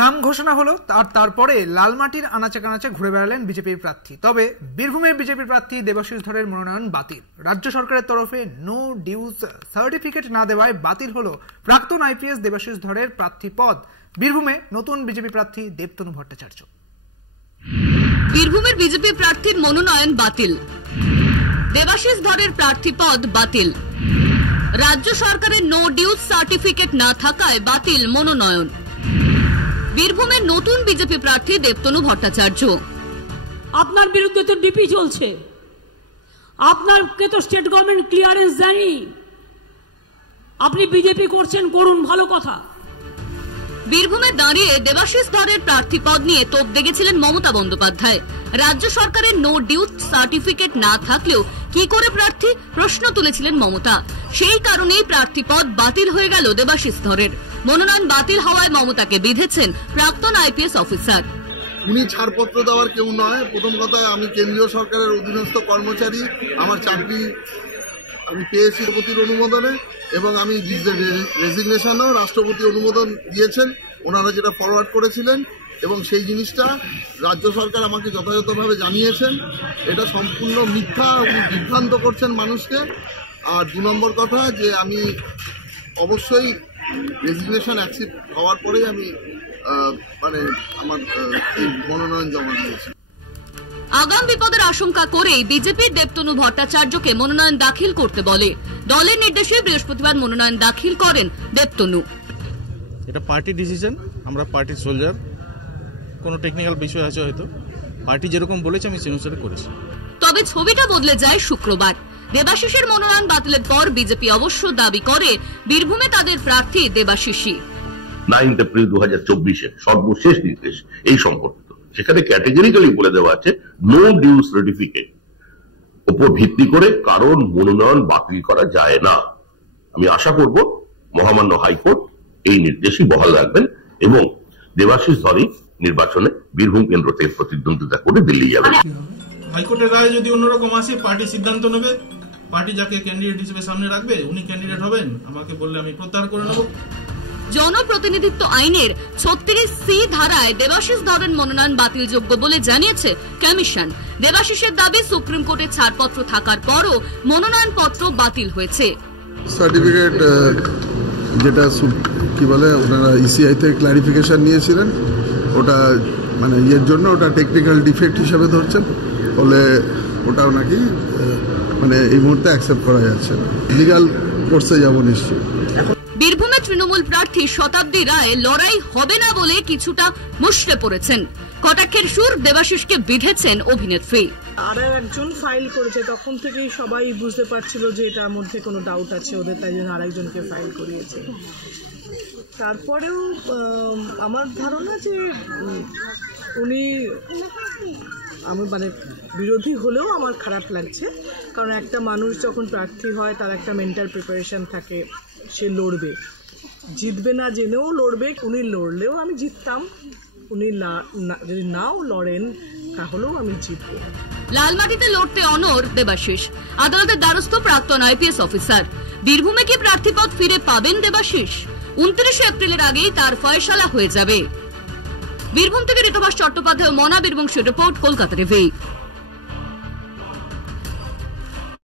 নাম ঘোষণা হলো আর তারপরে লালমাটির আনাচে কানাচে ঘুরে বেড়ালেন বিজেপির প্রার্থী। তবে বীরভূমের বিজেপির প্রার্থী দেবাশিস ধরের মনোনয়ন বাতিল। রাজ্য সরকারের তরফে নো ডিউস সার্টিফিকেট না দেওয়ায় বাতিল হলো প্রাক্তন আইপিএস দেবাশিস ধরের প্রার্থী পদ। বীরভূমে নতুন বিজেপি প্রার্থী দেবতনু ভট্টাচার্য। বীরভূমের বিজেপি প্রার্থীর মনোনয়ন বাতিল, দেবাশিস ধরের প্রার্থী পদ বাতিল। রাজ্য সরকারের নো ডিউস সার্টিফিকেট না থাকায় বাতিল মনোনয়ন। বীরভূমের নতুন বিজেপি প্রার্থী দেবতনু ভট্টাচার্য। আপনার বিরুদ্ধে তো ডিপি চলছে, আপনাকে তো স্টেট গভর্নমেন্ট ক্লিয়ারেন্স দেয়নি, আপনি বিজেপি করছেন, করুন, ভালো কথা। বীরভূমে দাঁড়িয়ে দেবাশিস ধরের প্রার্থী পদ নিয়ে তোপ দেখেছিলেন মমতা বন্দ্যোপাধ্যায়। রাজ্য সরকারের নো ডিউস সার্টিফিকেট না থাকলেও কি করে প্রার্থী, প্রশ্ন তুলেছিলেন মমতা। সেই কারণেই প্রার্থী পদ বাতিল হয়ে গেল দেবাশিস ধরের। মনোনয়ন বাতিল হওয়ায় মমতাকে বিঁধেছেন প্রাক্তন আইপিএস অফিসার। উনি ছাড়পত্র দেওয়ার কেউ নয়। প্রথম কথা, আমি কেন্দ্রীয় সরকারের অধীনস্থ কর্মচারী, আমার চাকরি আমি পেয়েছি রাষ্ট্রপতির অনুমোদনে এবং আমি রেজিগনেশনও রাষ্ট্রপতি অনুমোদন দিয়েছেন, ওনারা যেটা ফরওয়ার্ড করেছিলেন, এবং সেই জিনিসটা রাজ্য সরকার আমাকে যথাযথভাবে জানিয়েছেন। এটা সম্পূর্ণ মিথ্যা, উনি বিভ্রান্ত করছেন মানুষকে। আর 2 নম্বর কথা, যে আমি অবশ্যই রেজিগনেশন অ্যাকসেপ্ট হওয়ার পরেই আমি আমার এই মনোনয়ন জমা দিয়েছি। আগাম বিপদের আশঙ্কা করেই বিজেপির দেবতনু ভট্টাচার্যকে মনোনয়ন দাখিল করতে বলে। দলের নির্দেশে বৃহস্পতিবার মনোনয়ন দাখিল করেন দেবতনু। এটা পার্টি ডিসিশন, আমরা পার্টির সোলজার, কোনো টেকনিক্যাল বিষয় আছে হয়তো, পার্টি যেরকম বলেছে আমি সেই অনুসারে করেছি। তবে ছবিটা বদলে যায় শুক্রবার। দেবাশিসের মনোনয়ন বাতিলের পর বিজেপি অবশ্য দাবি করে বীরভূমে তাদের প্রার্থী দেবাশিসই। 9 এপ্রিল 2024 সর্বশেষ নির্দেশ এই সম্পর্কিত, সেখানে ক্যাটেগরিক্যালি বলে দেওয়া আছে নো ডিউ সার্টিফিকেট উপর ভিত্তি করে কারণ মনোনয়ন বাতিল করা যায় না। আমি আশা করব মহামান্য হাইকোর্ট এই নির্দেশই বহাল রাখবেন এবং দেবাশিস ধরই নির্বাচনে বীরভূম কেন্দ্র থেকে প্রতিদ্বন্দ্বিতা করে দিল্লি যাবেন। হাইকোর্টের রায় যদি অন্যরকম আসে, পার্টি সিদ্ধান্ত নেবে, পার্টি যাকে ক্যান্ডিডেট হিসেবে সামনে রাখবে উনি ক্যান্ডিডেট হবেন, আমাকে বললে আমি প্রত্যাহার করে নেব। জনপ্রতিনিধিত্ব আইনের 36C ধারায় দেবাশিস ধরের মনোনয়ন বাতিলযোগ্য বলে জানিয়েছে কমিশন। দেবাশিসের দাবি সুপ্রিম কোর্টের ছাড়পত্র থাকার পরও মনোনয়ন পত্র বাতিল হয়েছে। সার্টিফিকেট যেটা কি বলে, ওনারা ইসিআই থেকে ক্লারিফিকেশন নিয়েছিলেন, ওটা ইয়ের জন্য ওটা টেকনিক্যাল ডিফেক্ট হিসাবে ধরছেন, ফলে ওটাও নাকি এই মুহূর্তে অ্যাকসেপ্ট করা যাচ্ছে না। লিগাল কোর্সে যাব নিশ্চয়ই। বীরভূমে তৃণমূল প্রার্থী শতাব্দী রায় লড়াই হবে না বলে কিছুটা মুষড়ে পড়েছেন। কটাক্ষের সুর দেবাশিসকে বিঁধেছেন অভিনেত্রী। আর একজন ফাইল করেছে, তখন থেকেই সবাই বুঝতে পারছিল যে এটার মধ্যে কোনো ডাউট আছে ওদের, তাই জন্য আরেকজনকে ফাইল করিয়েছে। তারপরেও আমার ধারণা যে উনি বিরোধী হলেও আমার খারাপ লাগছে, কারণ একটা মানুষ যখন প্রার্থী হয় তার একটা মেন্টাল প্রিপারেশন থাকে, সে লড়বে, জিতবে না জেনেও লড়বে। উনি লড়লেও আমি জিততাম, উনি যদি নাও লড়েন তাহলেও আমি জিতবো। লালমাটিতে লড়তে অনড় দেবাশিস, আদালতের দ্বারস্থ প্রাক্তন আইপিএস অফিসার। বীরভূমে কি প্রার্থীপদ ফিরে পাবেন দেবাশিস? 29 এপ্রিলের আগেই তার ফয়সালা হয়ে যাবে। বীরভূম থেকে ঋতবাস চট্টোপাধ্যায়, মনা বীরবংশী রিপোর্ট, কলকাতা টিভি।